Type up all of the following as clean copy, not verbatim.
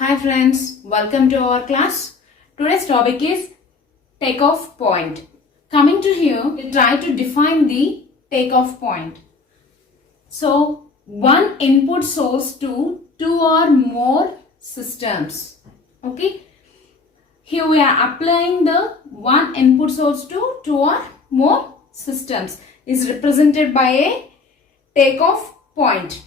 Hi friends, welcome to our class. Today's topic is takeoff point. Coming to here, we try to define the takeoff point. So, one input source to two or more systems. Okay. Here we are applying the one input source to two or more systems is represented by a takeoff point.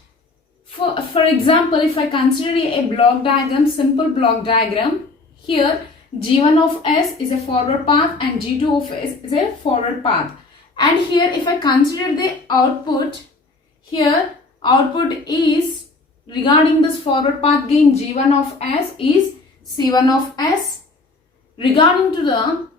For example, if I consider a block diagram, simple block diagram, here G1 of S is a forward path and G2 of S is a forward path. And here if I consider the output, here output is regarding this forward path gain G1 of S is C1 of S. Regarding to the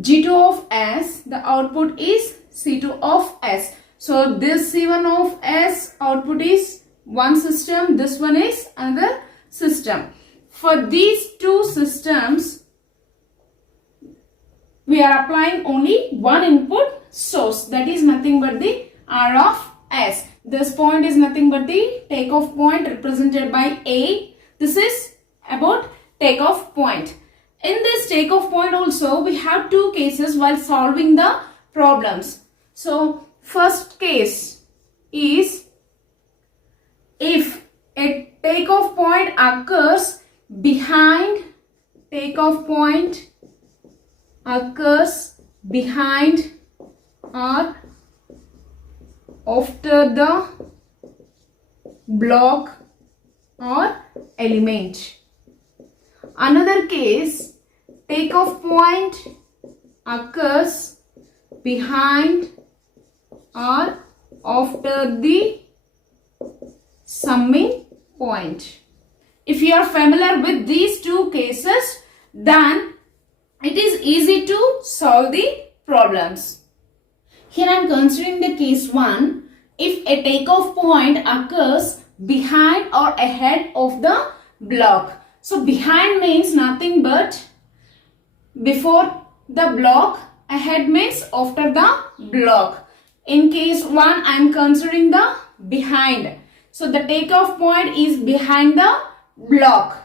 G2 of S, the output is C2 of S. So this C1 of S output is one system, this one is another system. For these two systems, we are applying only one input source, that is nothing but the R of S. This point is nothing but the takeoff point represented by A. This is about takeoff point. In this takeoff point also, we have two cases while solving the problems. So first case is if a takeoff point occurs behind or after the block or element. Another case, takeoff point occurs behind or after the summing point. If you are familiar with these two cases, then it is easy to solve the problems. Here I am considering the case 1. If a takeoff point occurs behind or ahead of the block. So behind means nothing but before the block, ahead means after the block. In case 1, I am considering the behind. So the takeoff point is behind the block.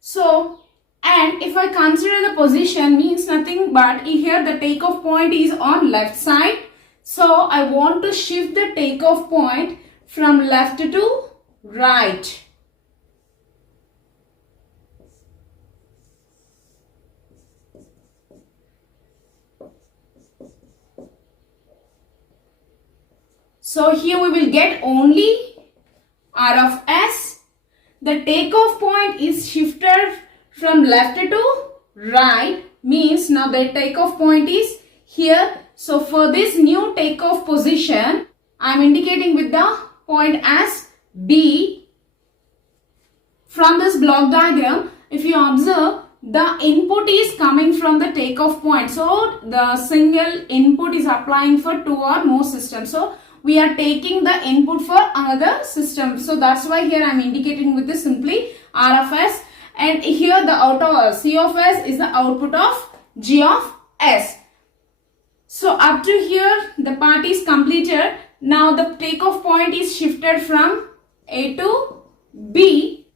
So, and if I consider the position means nothing but here the takeoff point is on left side. So I want to shift the takeoff point from left to right. So here we will get only R of S. The takeoff point is shifted from left to right, means now the takeoff point is here. So for this new takeoff position, I am indicating with the point as B. From this block diagram, if you observe, the input is coming from the takeoff point. So the single input is applying for two or more systems. So we are taking the input for another system. So that's why here I am indicating with this simply R of S. And here the outer C of S is the output of G of S. So up to here the part is completed. Now the takeoff point is shifted from A to B.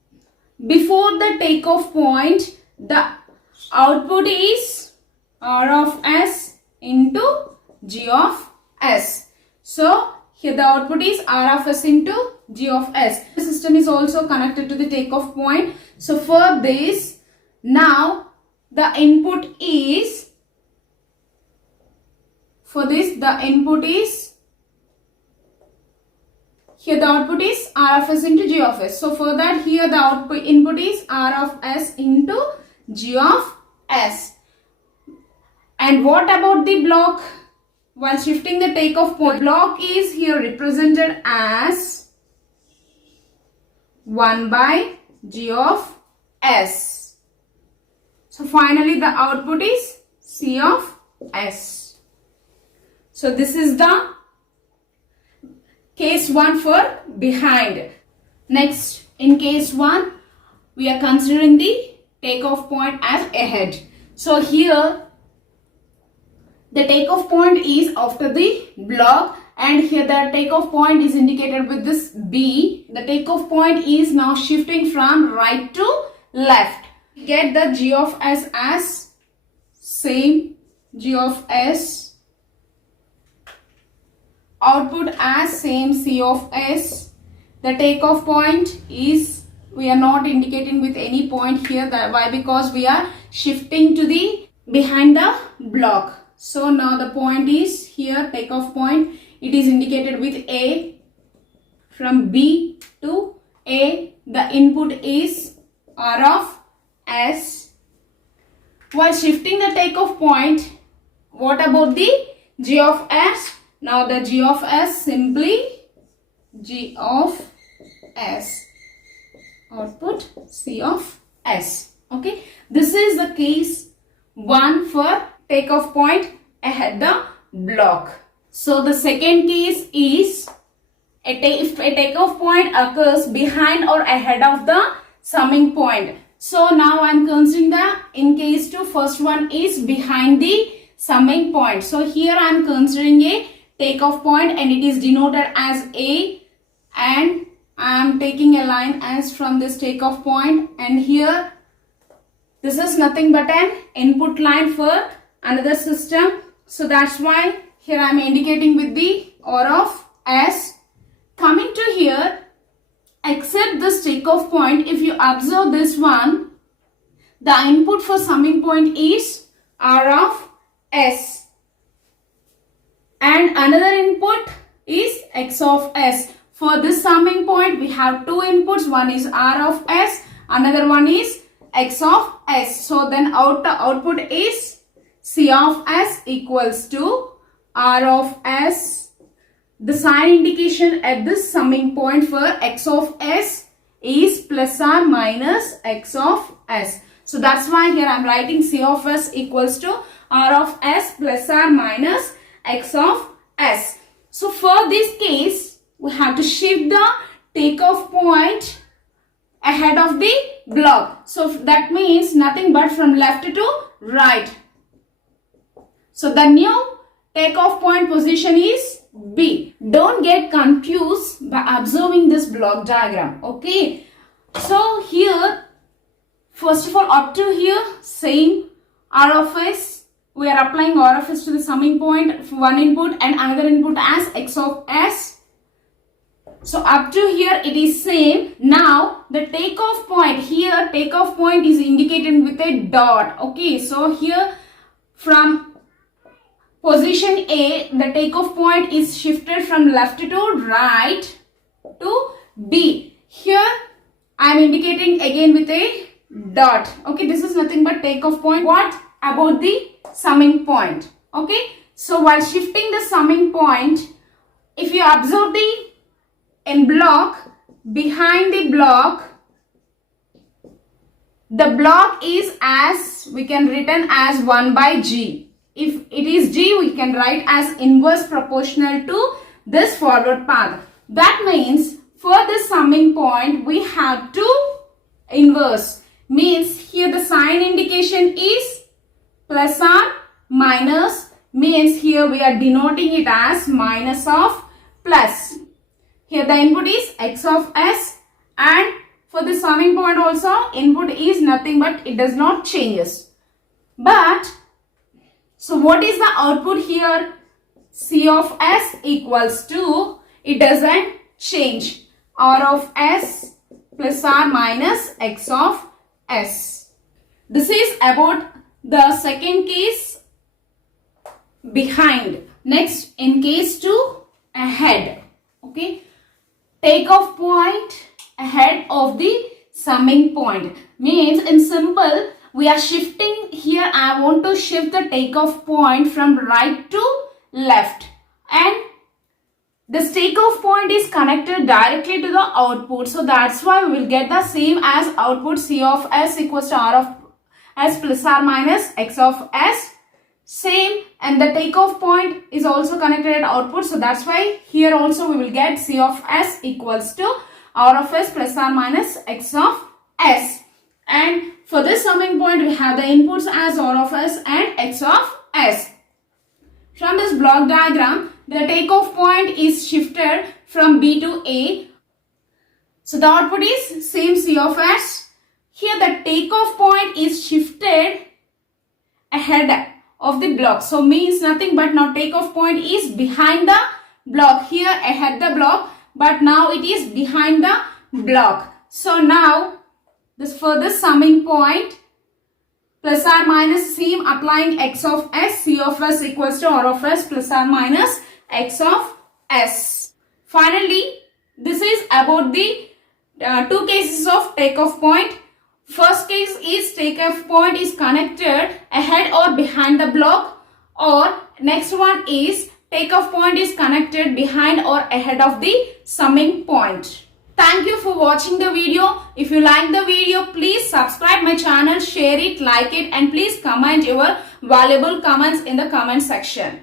Before the takeoff point, the output is R of S into G of S. So here the output is R of S into G of S. The system is also connected to the takeoff point. So for this, now the input is, for this the input is, here the output is R of S into G of S. So for that here the input is R of S into G of S. And what about the block? While shifting the takeoff point, block is here represented as 1 by G of S. So finally the output is C of S. So this is the case 1 for behind. Next, in case 1, we are considering the takeoff point as ahead. So here the takeoff point is after the block and here the takeoff point is indicated with this B. The takeoff point is now shifting from right to left. Get the G of S as same G of S, output as same C of S. The takeoff point is, we are not indicating with any point here. That why? Because we are shifting to the behind the block. So now the point is here, takeoff point. It is indicated with A. From B to A, the input is R of S. While shifting the takeoff point, what about the G of S? Now the G of S, simply G of S, output C of S. Okay, this is the case 1 for takeoff point ahead the block. So the second case is if a takeoff point occurs behind or ahead of the summing point. So now I am considering the, in case 2, first one is behind the summing point. So here I am considering a takeoff point and it is denoted as A, and I am taking a line as from this takeoff point, and here this is nothing but an input line for another system. So that's why here I am indicating with the R of S. Coming to here, except this takeoff point, if you observe this one, the input for summing point is R of S, and another input is X of S. For this summing point, we have two inputs. One is R of S, another one is X of S. So then output is C of S equals to R of S. The sign indication at this summing point for X of S is plus or minus X of S. So that's why here I am writing C of S equals to R of S plus or minus X of S. So for this case, we have to shift the takeoff point ahead of the block. So that means nothing but from left to right. So the new takeoff point position is B. Don't get confused by observing this block diagram. Okay. So here, first of all, up to here, same R of S. We are applying R of S to the summing point, one input and another input as X of S. So up to here it is same. Now the takeoff point, here takeoff point is indicated with a dot. Okay, so here from position A, the takeoff point is shifted from left to right to B. Here I am indicating again with a dot. Okay, this is nothing but takeoff point. What about the summing point? Okay, so while shifting the summing point, if you observe the in block, behind the block is as, we can written as 1 by G. If it is G, we can write as inverse proportional to this forward path. That means for this summing point, we have to inverse. Means here the sign indication is plus or minus. Means here we are denoting it as minus of plus. Here the input is X of S, and for the summing point also input is nothing but it does not changes. But so what is the output here? C of S equals to, it doesn't change, R of S plus or minus X of S. This is about the second case, behind. Next, in case 2, ahead. Okay, takeoff point ahead of the summing point. Means in simple, we are shifting here. I want to shift the takeoff point from right to left, and this takeoff point is connected directly to the output. So that's why we will get the same as output C of S equals to R of S plus or minus X of S. Same, and the takeoff point is also connected at output. So that's why here also we will get C of S equals to R of S plus or minus X of S. And for this summing point, we have the inputs as R of S and X of S. From this block diagram, the takeoff point is shifted from B to A. So the output is same C of S. here the takeoff point is shifted ahead of the block. So means nothing but now takeoff point is behind the block. Here ahead the block, but now it is behind the block. So now this for the summing point, plus or minus same applying x of s, c of s equals to r of s plus or minus x of s. Finally, this is about the two cases of takeoff point. First case is takeoff point is connected ahead or behind the block, or next one is takeoff point is connected behind or ahead of the summing point. Thank you for watching the video. If you like the video, please subscribe my channel, share it, like it, and please comment your valuable comments in the comment section.